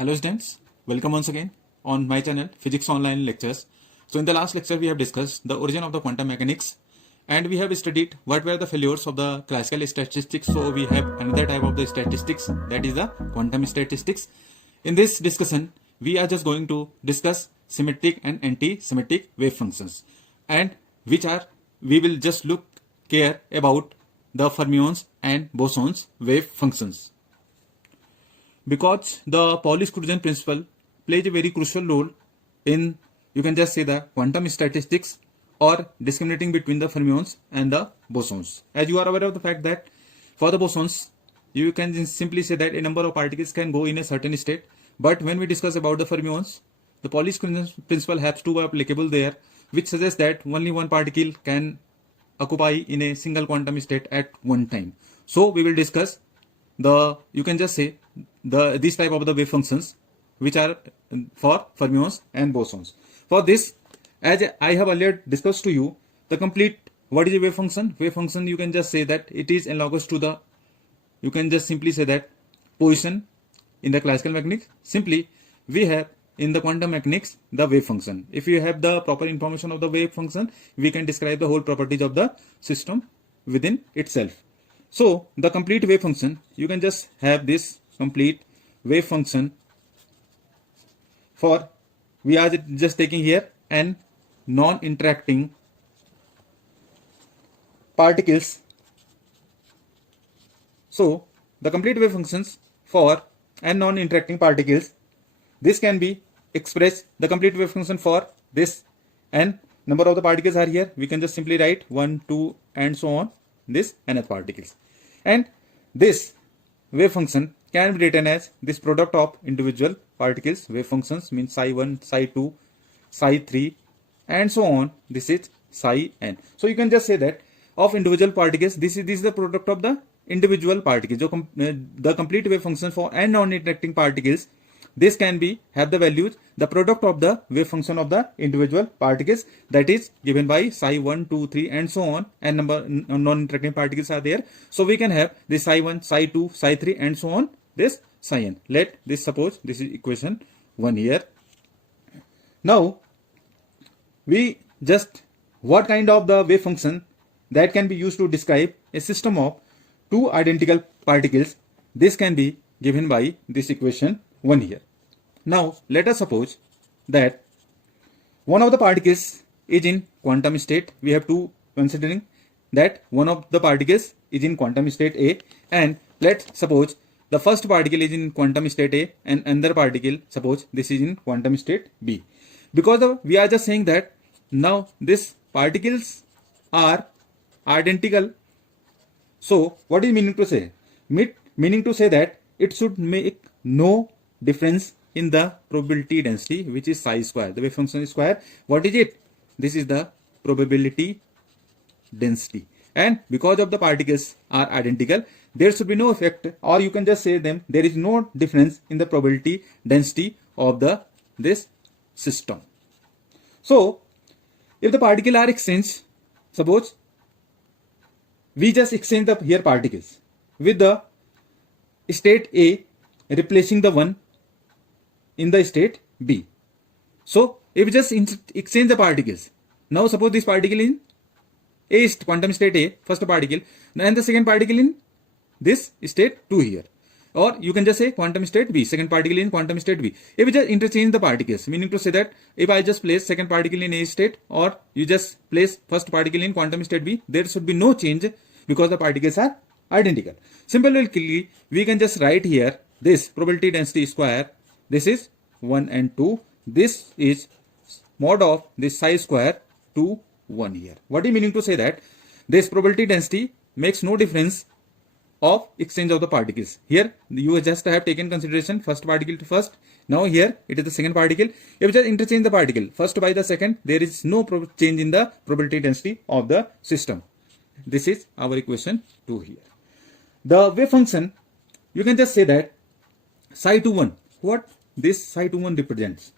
Hello students, welcome once again on my channel Physics Online Lectures. So in the last lecture we have discussed the origin of the quantum mechanics and we have studied what were the failures of the classical statistics. So we have another type of the statistics, that is the quantum statistics. In this discussion we are just going to discuss symmetric and anti-symmetric wave functions, and we will just look care about the fermions and bosons wave functions. Because the Pauli-Crutzen principle plays a very crucial role in, you can just say, the quantum statistics or discriminating between the fermions and the bosons. As you are aware of the fact that for the bosons, you can simply say that a number of particles can go in a certain state. But when we discuss about the fermions, the Pauli-Crutzen principle has to be applicable there, which suggests that only one particle can occupy in a single quantum state at one time. So we will discuss the, you can just say, this type of the wave functions which are for fermions and bosons. For this, as I have earlier discussed to you, the complete, what is a wave function? Wave function, you can just say that it is analogous to the, you can just simply say that position in the classical mechanics. Simply we have in the quantum mechanics the wave function. If you have the proper information of the wave function, we can describe the whole properties of the system within itself. So the complete wave function, you can just have this complete wave function for, we are just taking here n non-interacting particles. So the complete wave functions for n non-interacting particles, this can be expressed, the complete wave function for this n number of the particles are here, we can just simply write 1, 2 and so on, this nth particles. And this wave function can be written as this product of individual particles wave functions, means psi 1, psi 2, psi 3 and so on. This is psi n. So you can just say that of individual particles, this is the product of the individual particles. So the complete wave function for n non-interacting particles, this can be have the values the product of the wave function of the individual particles, that is given by psi 1, 2, 3 and so on, and number non-interacting particles are there. So we can have this psi 1, psi 2, psi 3 and so on, this psi n. Let this, suppose this is equation 1 here. Now we just, what kind of the wave function that can be used to describe a system of two identical particles, this can be given by this equation 1 here. Now let us suppose that one of the particles is in quantum state. We have to considering that one of the particles is in quantum state A, and let's suppose the first particle is in quantum state A and another particle, suppose this is in quantum state B. Because we are just saying that now these particles are identical. So what is meaning to say? Meaning to say that it should make no difference in the probability density, which is psi square. The wave function is square. What is it? This is the probability density. And because of the particles are identical, there should be no effect, or you can just say them, there is no difference in the probability density of this system. So if the particle are exchanged, suppose we just exchange the here particles with the state A replacing the one in the state B. So if we just exchange the particles, now suppose this particle in A quantum state A, first particle, and the second particle in this state 2 here, or you can just say quantum state B, second particle in quantum state B. If we just interchange the particles, meaning to say that if I just place second particle in A state, or you just place first particle in quantum state B, there should be no change because the particles are identical. Similarly, we can just write here this probability density square, this is 1 and 2, this is mod of this psi square to 1 here. What is meaning to say that this probability density makes no difference of exchange of the particles. Here you just have taken consideration first particle to first, now here it is the second particle. If you just interchange the particle first by the second, there is no change in the probability density of the system. This is our equation 2 here. The wave function, you can just say that psi 2 1, what this psi 2 1 represents?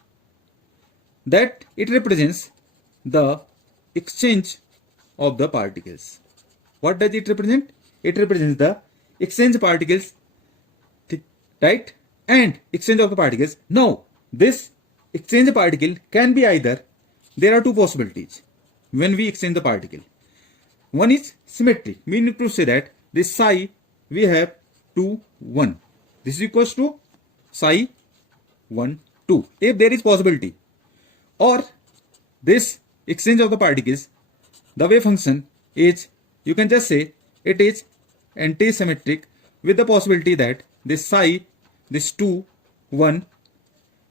That it represents the exchange of the particles. What does it represent? It represents the exchange particles, right? and exchange of the particles. Now this exchange particle can be either, there are two possibilities when we exchange the particle. One is symmetric, meaning to say that this psi we have 2 1, this is equals to psi 1 2 if there is possibility. Or this exchange of the particles, the wave function is, you can just say it is anti-symmetric with the possibility that this psi, this 2 1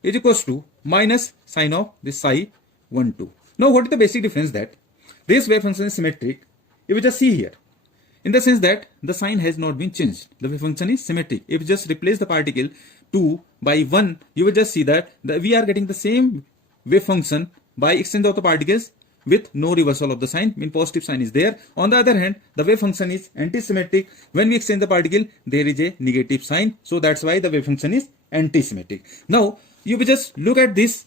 is equals to minus sine of this psi 1 2. Now what is the basic difference? That this wave function is symmetric if you just see here, in the sense that the sign has not been changed. The wave function is symmetric. If you just replace the particle 2 by 1, you will just see that we are getting the same wave function by exchange of the particles with no reversal of the sign, mean positive sign is there. On the other hand, the wave function is anti-symmetric. When we exchange the particle, there is a negative sign. So that's why the wave function is anti-symmetric. Now you will just look at these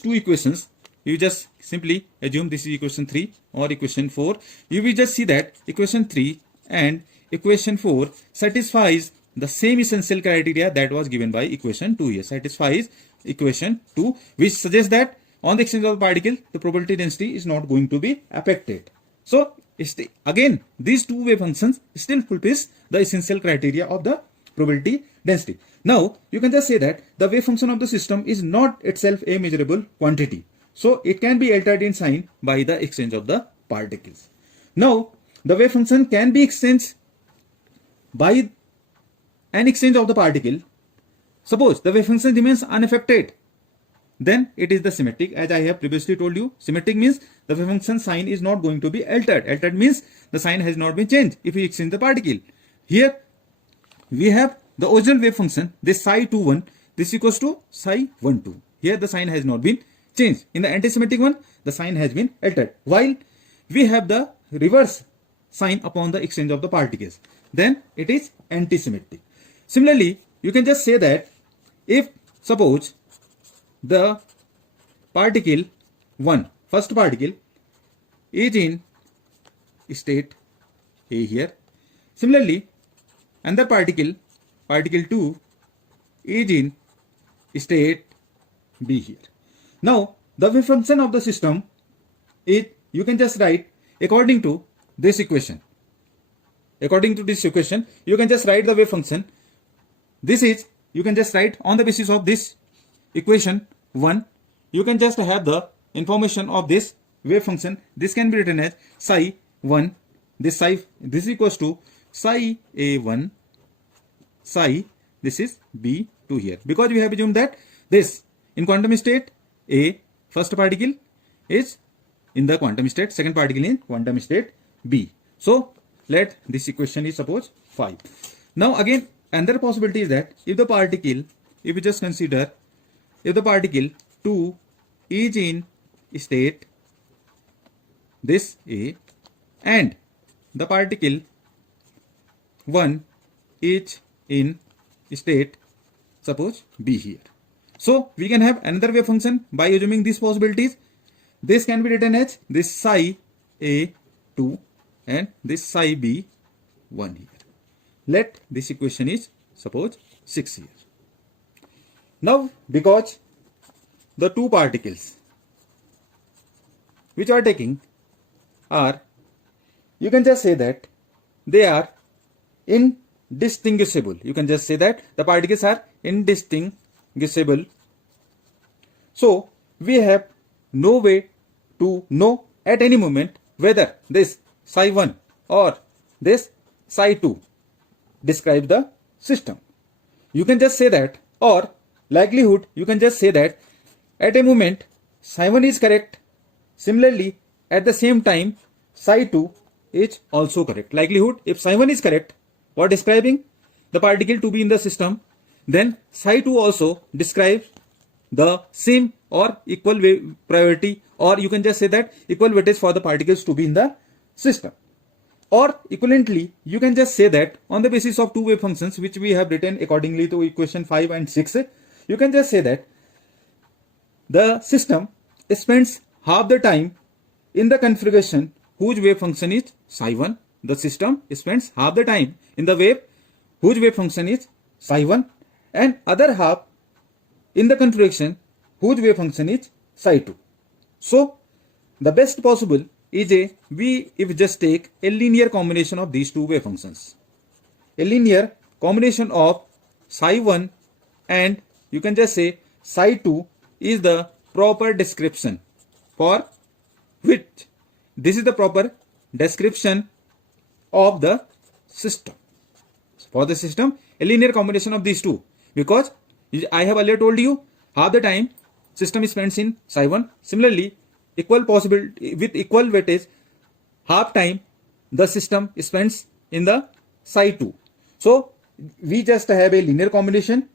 two equations. You just simply assume this is equation 3 or equation 4. You will just see that equation 3 and equation 4 satisfies the same essential criteria that was given by equation 2 here. Satisfies equation 2, which suggests that on the exchange of the particle, the probability density is not going to be affected. So again, these two wave functions still fulfills the essential criteria of the probability density. Now you can just say that the wave function of the system is not itself a measurable quantity. So it can be altered in sign by the exchange of the particles. Now the wave function can be exchanged by an exchange of the particle. Suppose the wave function remains unaffected, then it is the symmetric. As I have previously told you, symmetric means the wave function sign is not going to be altered. Altered means the sign has not been changed if we exchange the particle. Here we have the original wave function, this psi 2 1, this equals to psi 1 2. Here the sign has not been changed. In the anti-symmetric one, the sign has been altered. While we have the reverse sign upon the exchange of the particles, then it is anti-symmetric. Similarly, you can just say that if suppose the particle 1, first particle, is in state A here. Similarly, another particle, particle 2, is in state B here. Now, the wave function of the system is, you can just write according to this equation. According to this equation, you can just write the wave function. This is, you can just write on the basis of this equation 1. You can just have the information of this wave function. This can be written as psi 1. This is equals to psi A1, psi, this is B2 here. Because we have assumed that this in quantum state A, first particle is in the quantum state, second particle in quantum state B. So let this equation is suppose 5. Now again, another possibility is that if the particle, if we just consider, if the particle 2 is in state this A and the particle 1 is in state suppose B here. So we can have another wave function by assuming these possibilities. This can be written as this psi A2 and this psi B1 here. Let this equation is suppose 6 here. Now because the two particles which are taking are, you can just say that they are indistinguishable. You can just say that the particles are indistinguishable. So we have no way to know at any moment whether this psi 1 or this psi 2 describe the system. You can just say that, or likelihood, you can just say that at a moment psi 1 is correct. Similarly, at the same time psi 2 is also correct. Likelihood, if psi 1 is correct for describing the particle to be in the system, then psi 2 also describes the same or equal priority, or you can just say that equal weightage for the particles to be in the system. Or equivalently, you can just say that on the basis of two wave functions which we have written accordingly to equation 5 and 6, you can just say that the system spends half the time in the configuration whose wave function is psi 1. The system spends half the time in the wave whose wave function is psi 1, and other half in the contraction whose wave function is psi 2. So the best possible is if just take a linear combination of these two wave functions. A linear combination of psi 1 and you can just say psi 2 is the proper description for which this is the proper description of the system. For the system, a linear combination of these two, because I have earlier told you half the time system is spent in psi 1. Similarly, equal possibility with equal weightage, half time the system spends in the psi 2. So we just have a linear combination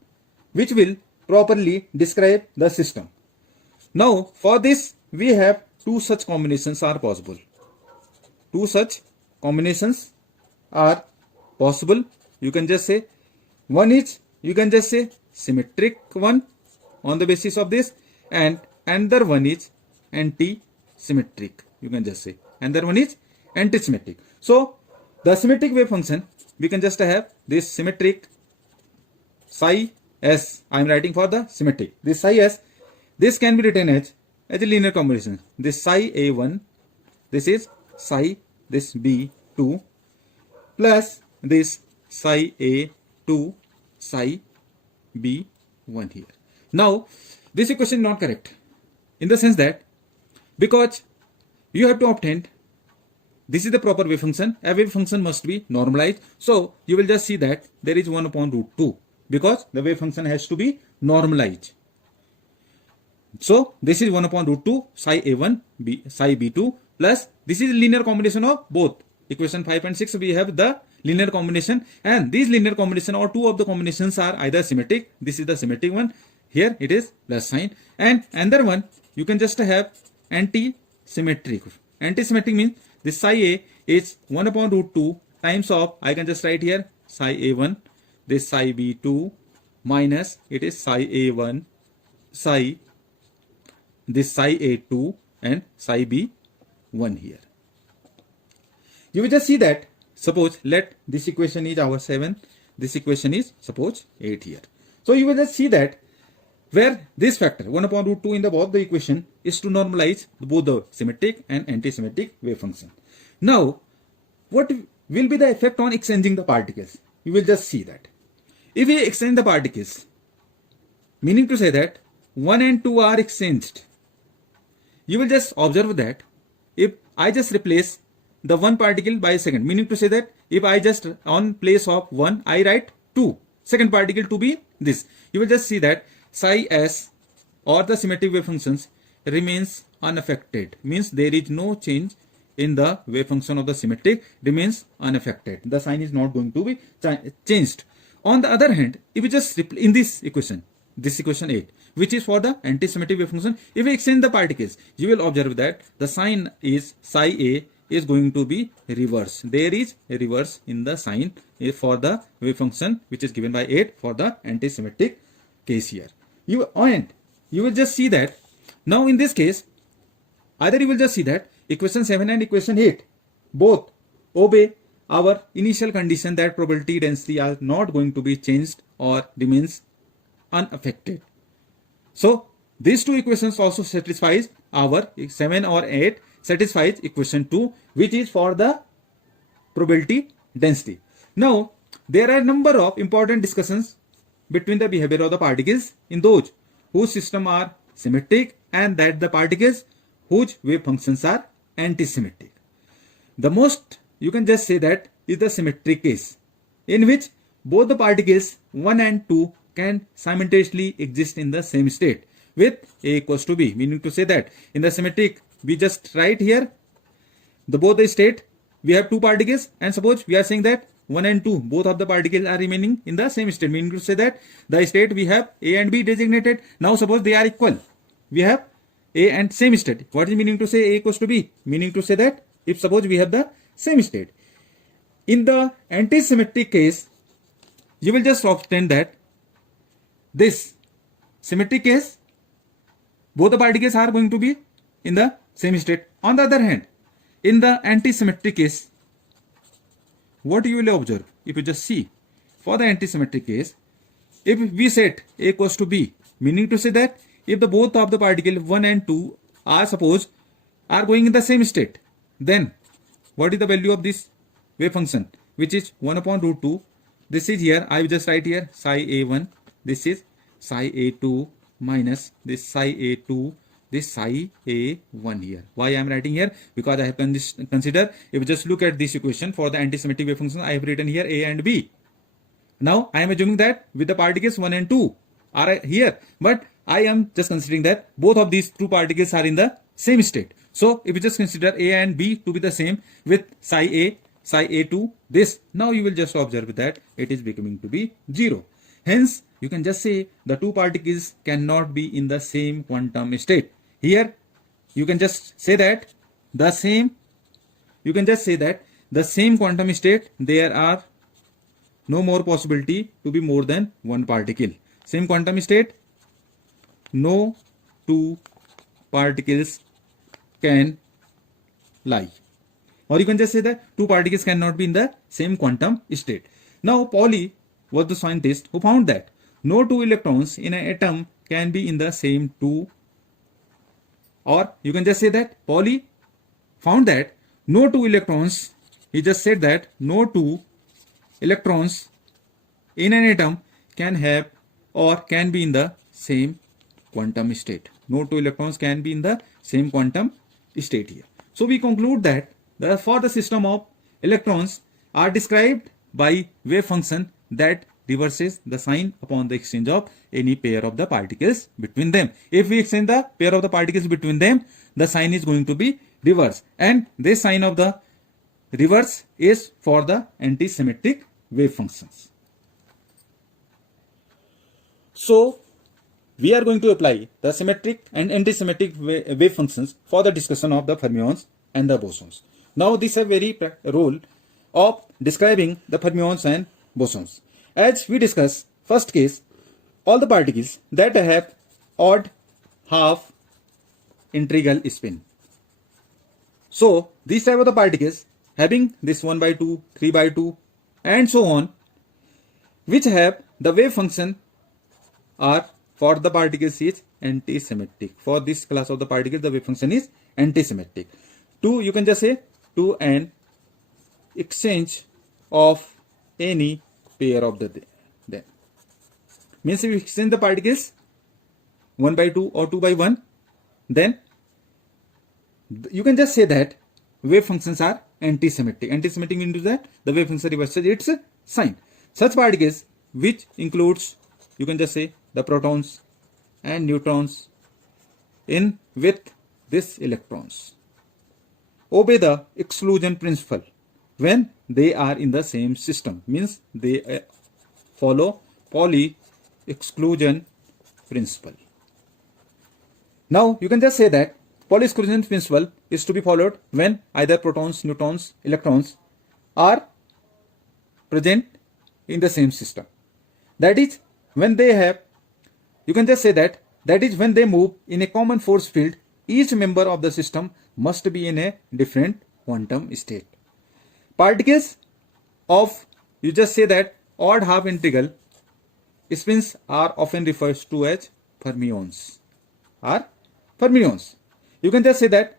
which will properly describe the system. Now for this we have two such combinations are possible. Two such combinations are possible. You can just say one is, you can just say symmetric one on the basis of this, and another one is anti-symmetric. You can just say another one is anti-symmetric. So the symmetric wave function, we can just have this symmetric psi s. I am writing for the symmetric. This psi s, this can be written as a linear combination. This psi a1, this is psi this b2 plus this psi a2 psi b1 here. Now this equation is not correct in the sense that because you have to obtain this is the proper wave function. A wave function must be normalized. So you will just see that there is 1 upon root 2 because the wave function has to be normalized. So this is 1 upon root 2 psi a1 psi b2 plus this is linear combination of both. Equation 5 and 6 we have the linear combination, and these linear combination or two of the combinations are either symmetric. This is the symmetric one. Here it is plus sign, and another one you can just have anti-symmetric. Anti-symmetric means this psi a is 1 upon root 2 times of, I can just write here psi a1, this psi b2 minus it is psi a1 psi this psi a2 and psi b1 here. You will just see that suppose let this equation is our 7, this equation is suppose 8 here. So you will just see that where this factor 1 upon root 2 in the both the equation is to normalize both the symmetric and anti-symmetric wave function. Now what will be the effect on exchanging the particles? You will just see that if we exchange the particles, meaning to say that 1 and 2 are exchanged, you will just observe that if I just replace the one particle by a second, meaning to say that if I just on place of 1 I write 2 second particle to be this, you will just see that psi s or the symmetric wave functions remains unaffected, means there is no change in the wave function of the symmetric, remains unaffected. The sign is not going to be changed. On the other hand, if we just in this equation 8, which is for the anti-symmetric wave function, if we exchange the particles, you will observe that the sign is psi a is going to be reverse. There is a reverse in the sign for the wave function which is given by 8 for the anti-symmetric case here. You will just see that now in this case either you will just see that equation 7 and equation 8 both obey our initial condition that probability density are not going to be changed or remains unaffected. So these two equations also satisfies our 7 or 8 satisfies equation 2 which is for the probability density. Now there are a number of important discussions between the behavior of the particles in those whose system are symmetric and that the particles whose wave functions are anti-symmetric. The most you can just say that is the symmetric case in which both the particles 1 and 2 can simultaneously exist in the same state with A equals to B, meaning to say that in the symmetric we just write here the both the state we have two particles, and suppose we are saying that 1 and 2 both of the particles are remaining in the same state, meaning to say that the state we have A and B designated. Now suppose they are equal, we have A and same state. What is meaning to say A equals to B? Meaning to say that if suppose we have the same state, in the anti-symmetric case you will just obtain that this symmetric case both the particles are going to be in the same state. On the other hand, in the anti-symmetric case, what you will observe if you just see for the anti-symmetric case, if we set A equals to B, meaning to say that if the both of the particle 1 and 2 are suppose are going in the same state, then what is the value of this wave function, which is 1 upon root 2. This is here, I will just write here psi A1, this is psi A2 minus this psi A2, this psi A1 here. Why I am writing here? Because I have consider, if you just look at this equation for the antisymmetric wave function, I have written here A and B. Now I am assuming that with the particles 1 and 2 are here, but I am just considering that both of these two particles are in the same state. So if you just consider A and B to be the same with psi A, psi A2, this, now you will just observe that it is becoming to be 0. Hence, you can just say the two particles cannot be in the same quantum state. Here, you can just say that the same quantum state, there are no more possibility to be more than one particle. Same quantum state, no two particles can lie. Or you can just say that two particles cannot be in the same quantum state. Now, Pauli was the scientist who found that no two electrons in an atom can be in the same two. Or you can just say that Pauli found that no two electrons, he just said that no two electrons in an atom can have or can be in the same quantum state. No two electrons can be in the same quantum state here. So we conclude that for the system of electrons are described by wave function that reverses the sign upon the exchange of any pair of the particles between them. If we exchange the pair of the particles between them, the sign is going to be reverse, and this sign of the reverse is for the antisymmetric wave functions. So we are going to apply the symmetric and antisymmetric wave functions for the discussion of the fermions and the bosons. Now this is a very role of describing the fermions and bosons. As we discuss, first case, all the particles that have odd half integral spin. So these type of the particles having this 1 by 2, 3 by 2 and so on, which have the wave function are for the particles is antisymmetric. For this class of the particles, the wave function is antisymmetric. You can just say to an exchange of any pair of them. Means if you exchange the particles 1 by 2 or 2 by 1, then you can just say that wave functions are antisymmetric. Antisymmetric means that the wave function reverses its sign. Such particles, which includes, you can just say, the protons and neutrons in with these electrons, obey the exclusion principle when they are in the same system. Means they follow Pauli exclusion principle. Now you can just say that Pauli exclusion principle is to be followed when either protons, neutrons, electrons are present in the same system. That is when they have, you can just say that is when they move in a common force field, each member of the system must be in a different quantum state. Particles of, you just say that odd half integral spins are often referred to as fermions. You can just say that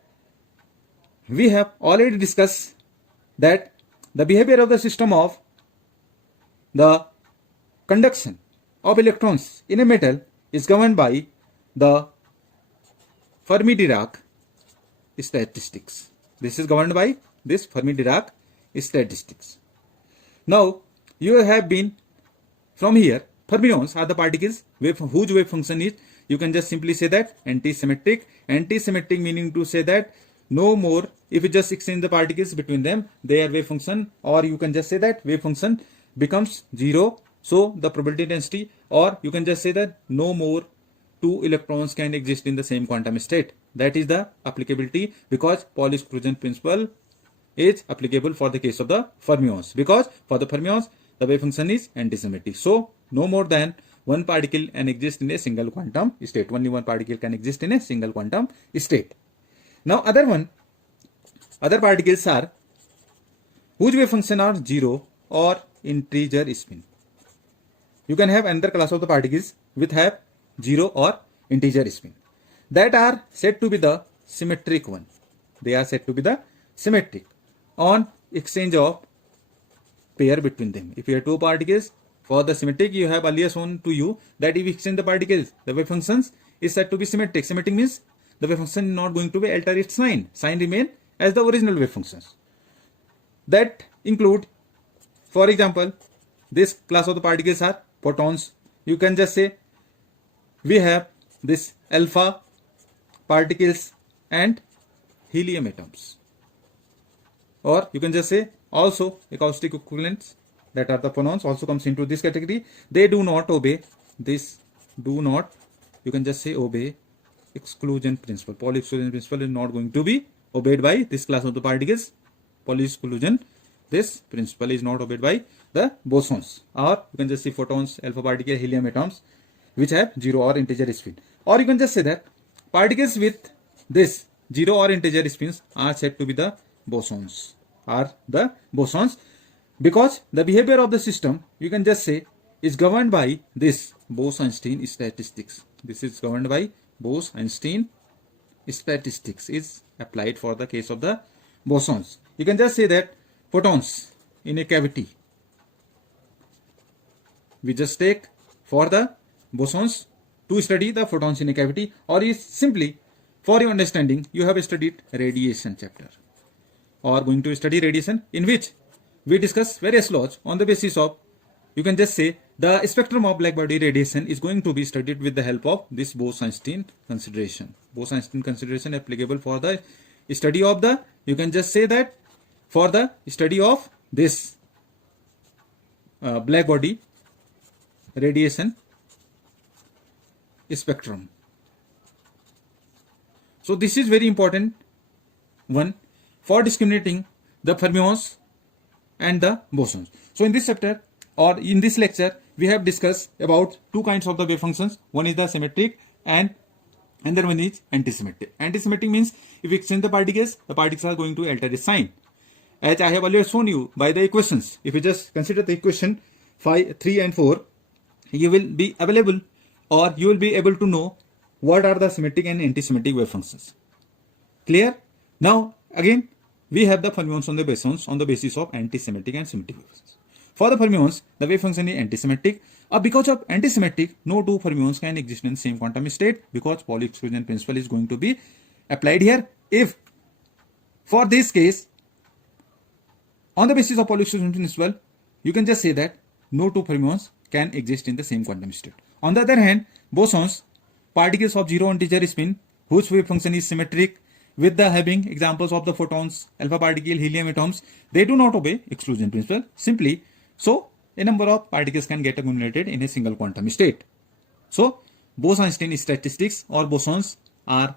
we have already discussed that the behavior of the system of the conduction of electrons in a metal is governed by the Fermi-Dirac statistics. This is governed by this Fermi-Dirac statistics. Now you have been from here, fermions are the particles whose wave function is, you can just simply say that antisymmetric. Antisymmetric meaning to say that no more, if you just exchange the particles between them, their wave function, or you can just say that wave function becomes 0. So the probability density, or you can just say that no more two electrons can exist in the same quantum state. That is the applicability, because Pauli exclusion principle is applicable for the case of the fermions, because for the fermions the wave function is antisymmetric. So no more than one particle can exist in a single quantum state. Only one particle can exist in a single quantum state. Now other particles are whose wave function are 0 or integer spin. you can have another class of the particles with have zero or integer spin that are said to be the symmetric one. They are said to be the symmetric on exchange of pair between them. If you have two particles, for the symmetric, you have earlier shown to you that if you exchange the particles, the wave functions is said to be symmetric. Symmetric means the wave function is not going to be alter its sign. Sign remain as the original wave functions. That include, for example, this class of the particles are photons. You can just say we have this alpha particles and helium atoms. Or you can just say also acoustic equivalents, that are the phonons, also comes into this category. They do not obey this, you can just say obey exclusion principle. Pauli exclusion principle is not going to be obeyed by this class of the particles. Pauli exclusion, this principle is not obeyed by the bosons. Or you can just say photons, alpha particle, helium atoms, which have zero or integer spin. Or you can just say that particles with this zero or integer spins are said to be the bosons. Because the behavior of the system, you can just say, is governed by this Bose-Einstein statistics. This is governed by Bose-Einstein statistics is applied for the case of the bosons. You can just say that photons in a cavity, we just take for the bosons to study the photons in a cavity, or is simply for your understanding, you have studied radiation chapter, or going to study radiation, in which we discuss various laws on the basis of, you can just say, the spectrum of black body radiation is going to be studied with the help of this Bose-Einstein consideration. Bose-Einstein consideration applicable for the study of the, you can just say that for the study of this black body radiation spectrum. So this is very important one for discriminating the fermions and the bosons. So in this chapter or in this lecture, we have discussed about two kinds of the wave functions. One is the symmetric and another one is antisymmetric. Antisymmetric means if you exchange the particles are going to alter its sign. As I have earlier shown you by the equations, if you just consider the equation 5, 3 and 4, you will be available, or you will be able to know what are the symmetric and antisymmetric wave functions. Clear? Now again, we have the fermions on the bosons on the basis of antisymmetric and symmetric wave functions. For the fermions, the wave function is antisymmetric. Because of antisymmetric, no two fermions can exist in the same quantum state, because Pauli exclusion principle is going to be applied here. If for this case, on the basis of Pauli exclusion principle, you can just say that no two fermions can exist in the same quantum state. On the other hand, bosons, particles of zero integer spin, whose wave function is symmetric, with the having examples of the photons, alpha particle, helium atoms, they do not obey exclusion principle. Simply, so a number of particles can get accumulated in a single quantum state. So Bose-Einstein statistics or bosons are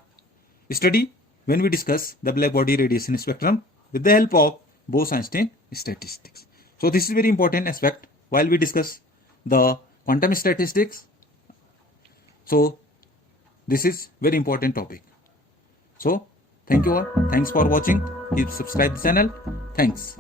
studied when we discuss the black body radiation spectrum with the help of Bose-Einstein statistics. So this is very important aspect while we discuss the quantum statistics. So this is very important topic. So thank you all. Thanks for watching. Please subscribe the channel. Thanks.